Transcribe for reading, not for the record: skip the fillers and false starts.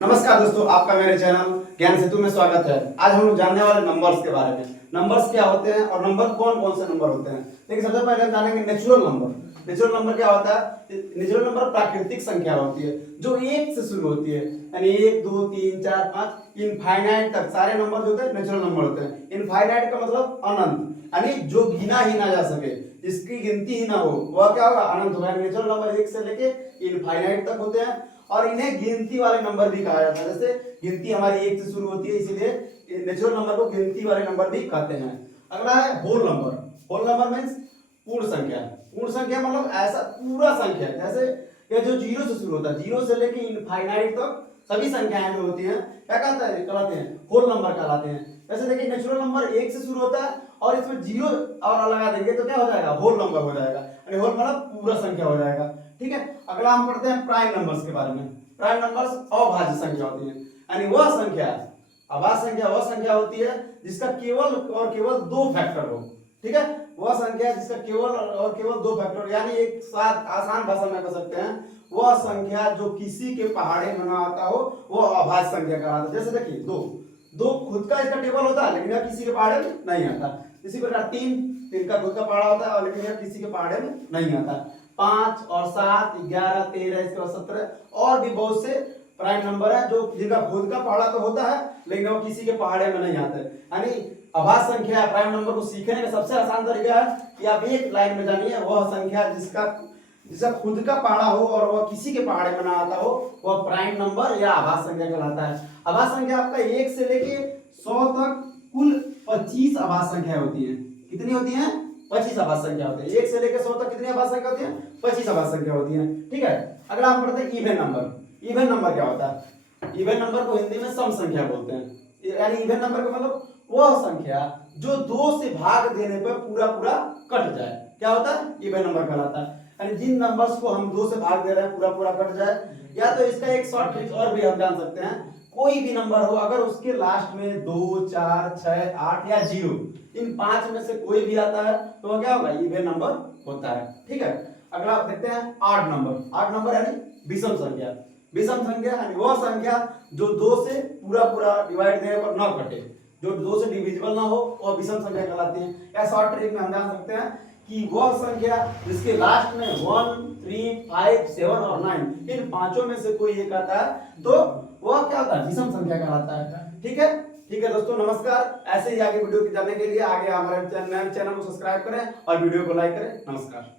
नमस्कार दोस्तों, आपका मेरे चैनल ज्ञान सेतु में स्वागत है। आज हम लोग जानने वाले नंबर्स के बारे में। नंबर्स क्या होते हैं और नंबर कौन कौन से नंबर होते हैं। देखिए, सबसे पहले हम जानेंगे नेचुरल नंबर। नेचुरल नंबर क्या होता है? नेचुरल नंबर प्राकृतिक संख्या होती है जो एक से शुरू होती है, यानी 1 2 3 4 5 इनफाइनाइट तक सारे नंबर जो होते हैं नेचुरल नंबर होते हैं। इनफाइनाइट का मतलब अनंत, यानी जो गिना ही ना जा सके, जिसकी गिनती ही ना हो, वह क्या होगा? अनंत होगा। नेचुरल नंबर 1 से लेके इनफाइनाइट तक होते हैं और इन्हें गिनती वाले नंबर भी कहा जाता है। जैसे गिनती हमारी 1 से शुरू होती है, इसीलिए नेचुरल नंबर को गिनती वाले नंबर भी कहते हैं। अगला है whole number. Whole number means पूर्ण संख्या। पूर्ण संख्या मतलब ऐसा पूरा संख्या, जैसे ये जो 0 से शुरू होता है, 0 से लेके इनफाइनाइट तक सभी संख्याएं जो होती हैं क्या कहलाते हैं? होल नंबर कहलाते हैं। जैसे देखिए, नेचुरल नंबर 1 से शुरू होता है और इसमें 0 और लगा देंगे तो क्या हो जाएगा? होल नंबर हो जाएगा, यानी होल मतलब पूरा संख्या हो जाएगा। ठीक है, अगला हम पढ़ते हैं प्राइम नंबर्स के बारे में। प्राइम नंबर्स अभाज्य संख्या होती है, यानी वह संख्या, अभाज्य संख्या वह संख्या होती है जिसका केवल और केवल 2 फैक्टर हो। ठीक है, वह संख्या जिसका केवल और केवल 2 फैक्टर, यानी एक साथ आसान भाषा में कह सकते हैं, वह संख्या जो किसी के पहाड़े में ना आता हो, वह अभाज्य संख्या कहलाता है। जैसे देखिए, 2 खुद का इसका टेबल होता है लेकिन यह किसी के पहाड़े में नहीं आता। इसी प्रकार 3 का खुद का पहाड़ा होता है और लेकिन यह किसी के पहाड़े में नहीं आता। 5 और 7 11 13 इसके बाद 17 और भी बहुत से प्राइम नंबर है जो जिनका खुद का पहाड़ा तो होता है लेकिन वो किसी के पहाड़े में नहीं आते। यानी अभाज्य संख्या प्राइम नंबर को सीखने का सबसे आसान तरीका है कि आप एक लाइन में जानिए, वह संख्या जिसका खुद का पहाड़ा हो और वह किसी के पहाड़े में ना आता हो, वह प्राइम नंबर या अभाज्य संख्या कहलाता है। अभाज्य संख्या आपका 1 से लेके 100 तक कुल 25 अभाज्य संख्या होती है। कितनी होती है? 25 अभाज्य संख्या होती है। 1 से लेकर 100 तक कितनी अभाज्य संख्या होती है? 25 अभाज्य संख्या होती है। ठीक है, अगला हम पढ़ते हैं इवन नंबर। इवन नंबर क्या होता है? इवन नंबर को हिंदी में सम संख्या बोलते हैं। यानी इवन नंबर का मतलब वह संख्या जो 2 से भाग देने पर पूरा पूरा कट जाए, क्या होता है? इवन नंबर कहलाता है। यानी जिन नंबर्स को हम 2 से भाग दे रहे हैं पूरा पूरा कट जाए। या तो इसका एक शॉर्ट ट्रिक और भी हम जान सकते हैं, कोई भी नंबर हो अगर उसके लास्ट में 2 4 6 8 या 0, इन 5 में से कोई भी आता है तो वो क्या होगा? इवन नंबर होता है। ठीक है, अगला आप देखते हैं ऑड नंबर। ऑड नंबर यानी विषम संख्या। विषम संख्या यानी वह संख्या जो 2 से पूरा पूरा डिवाइड देने पर न कटे, जो 2 से डिविजिबल ना हो, वह विषम संख्या कहलाती है। या शॉर्ट ट्रिक में हम जान सकते हैं कि वह संख्या जिसके लास्ट में 1 3 5 7 और 9, इन पांचों में से कोई एक आता है तो वह क्या होता है? विषम संख्या कहलाता है। ठीक है, ठीक है दोस्तों, नमस्कार। ऐसे ही आगे वीडियो जानने के लिए आगे हमारे चैनल को सब्सक्राइब करें और वीडियो को लाइक करें। नमस्कार।